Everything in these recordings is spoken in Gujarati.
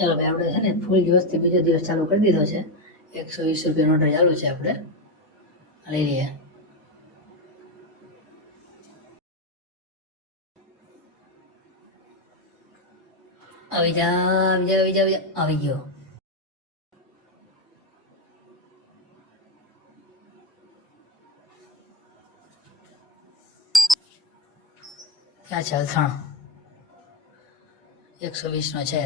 ચાલો ભાઈ આપણે છે ને ફૂલ દિવસથી બીજો દિવસ ચાલુ કરી દીધો છે. 120 રૂપિયાનો ઓર્ડર ચાલુ છે, આપણે લઈ લઈએ. આવી ગયો. ક્યાં છે? અલથાણ 120નો છે.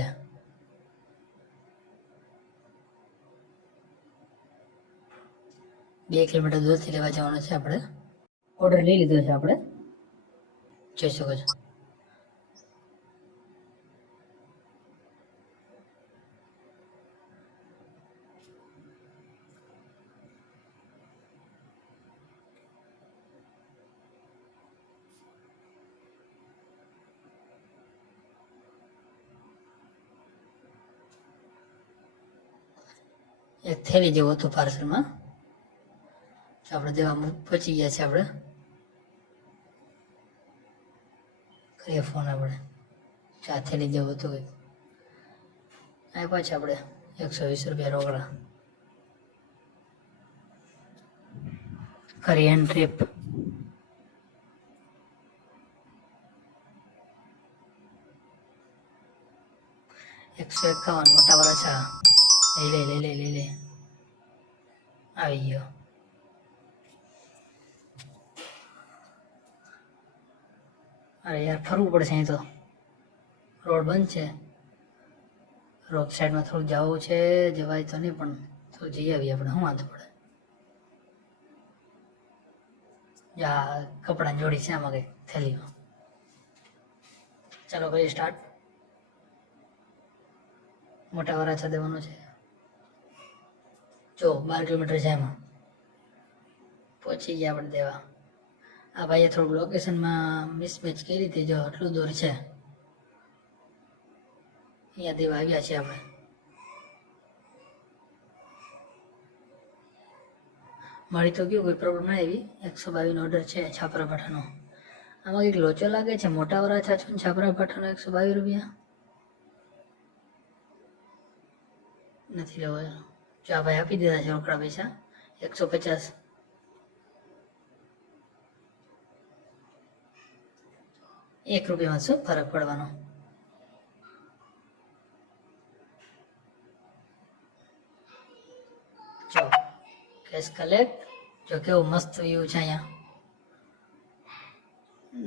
બે કિલોમીટર દૂરથી લેવા જવાનો છે. આપણે ઓર્ડર લઈ લીધો છે. આપણે જોઈ શકો છો. એક થેલી જેવું હતું પાર્સલમાં. આપણે દેવા પહોંચી ગયા છે. આપણે કરીએ ફોન. આપણે ચા થેલી જેવું હતું આપ્યા છે. આપણે 120 રૂપિયા રોકડા કરી એન્ડ ટ્રીપ. $151 મોટા વાળા ચા. લઈ લે. આવી ગયો. અરે યાર, ફરવું પડશે. અહીં તો રોડ બંધ છે. રોડ સાઈડમાં થોડું જવું છે. જવાય તો નહીં, પણ થોડું જઈ આવીએ આપણે. શું વાંધો પડે? યા કપડાં જોડી છે આમાં કંઈક થેલીમાં. ચાલો કરીએ સ્ટાર્ટ. મોટા વરાછા દેવાનો છે. જો 12 કિલોમીટર છે. એમાં પહોંચી ગયા આપણે દેવા. આ ભાઈએ થોડુંક લોકેશનમાં મિસમેચ કરી હતી. જો આટલું દૂર છે, અહીંયા દેવા આવ્યા છે આપણે. મળી તો ગયું, કોઈ પ્રોબ્લેમ નહીં આવી. 122નો ઓર્ડર છે છાપરા પાઠાનો. આમાં કંઈક લોચો લાગે છે. મોટા વરાછા છો ને છાપરા પાઠાનો 122 રૂપિયા નથી લેવો. જો આ ભાઈ આપી દીધા છે રોકડા પૈસા 150. ₹1 શું ફરક પડવાનો? જો કેશ કલેક્ટ. જો કેવું મસ્ત વ્યૂ છે અહીંયા.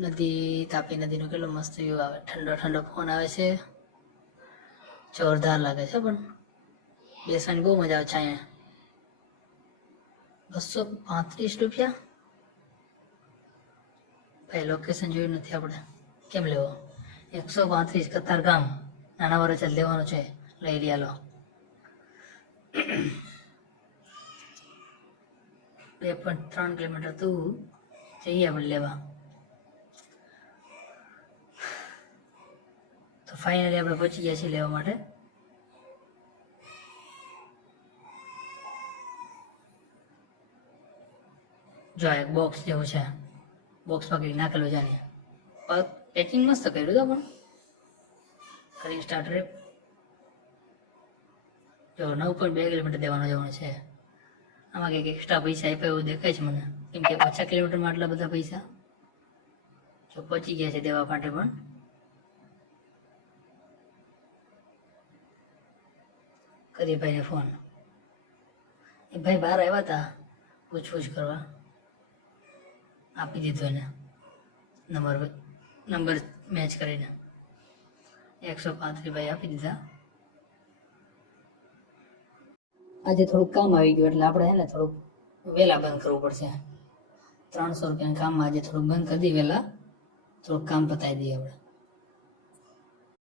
નદી, તાપી નદીનો કેટલો મસ્ત વ્યૂ આવે. ઠંડો પવન આવે છે. જોરદાર લાગે છે. પણ બેસવાની બહુ મજા આવે છે અહીંયા. 235 રૂપિયા. ભાઈ લોકેશન જોયું નથી આપણે, કેમ લેવો? 135 કતારગામ નાના વરાછા લેવાનો છે. લઈ રહ્યા લો. 2.3 કિલોમીટર દૂર જઈએ આપણે લેવા. તો ફાઇનલી આપણે પહોંચી ગયા છીએ લેવા માટે. જો એક બોક્સ જેવું છે. બોક્સમાં કંઈક નાખેલું છે. પેકિંગ મસ્ત કર્યું હતું. પણ કરી સ્ટાર્ટ ટ્રીપ. જો 9.2 કિલોમીટર જવાનું છે. આમાં કંઈક એક્સ્ટ્રા પૈસા આપ્યા એવું દેખાય છે મને, કેમ કે 50 કિલોમીટરમાં આટલા બધા પૈસા. જો પહોંચી ગયા છે દેવા માટે. પણ કરી ભાઈને ફોન. એ ભાઈ બહાર આવ્યા હતા પૂછપૂછ કરવા. આપી દીધો એને નંબર મેચ કરીને. 135 ભાઈ આપી દીધા. આજે થોડુંક કામ આવી ગયું એટલે આપણે છે ને થોડુંક વહેલા બંધ કરવું પડશે. 300 રૂપિયાનું કામ આજે થોડુંક બંધ કરી દઈએ વહેલા. થોડુંક કામ પતાવી દઈએ આપણે.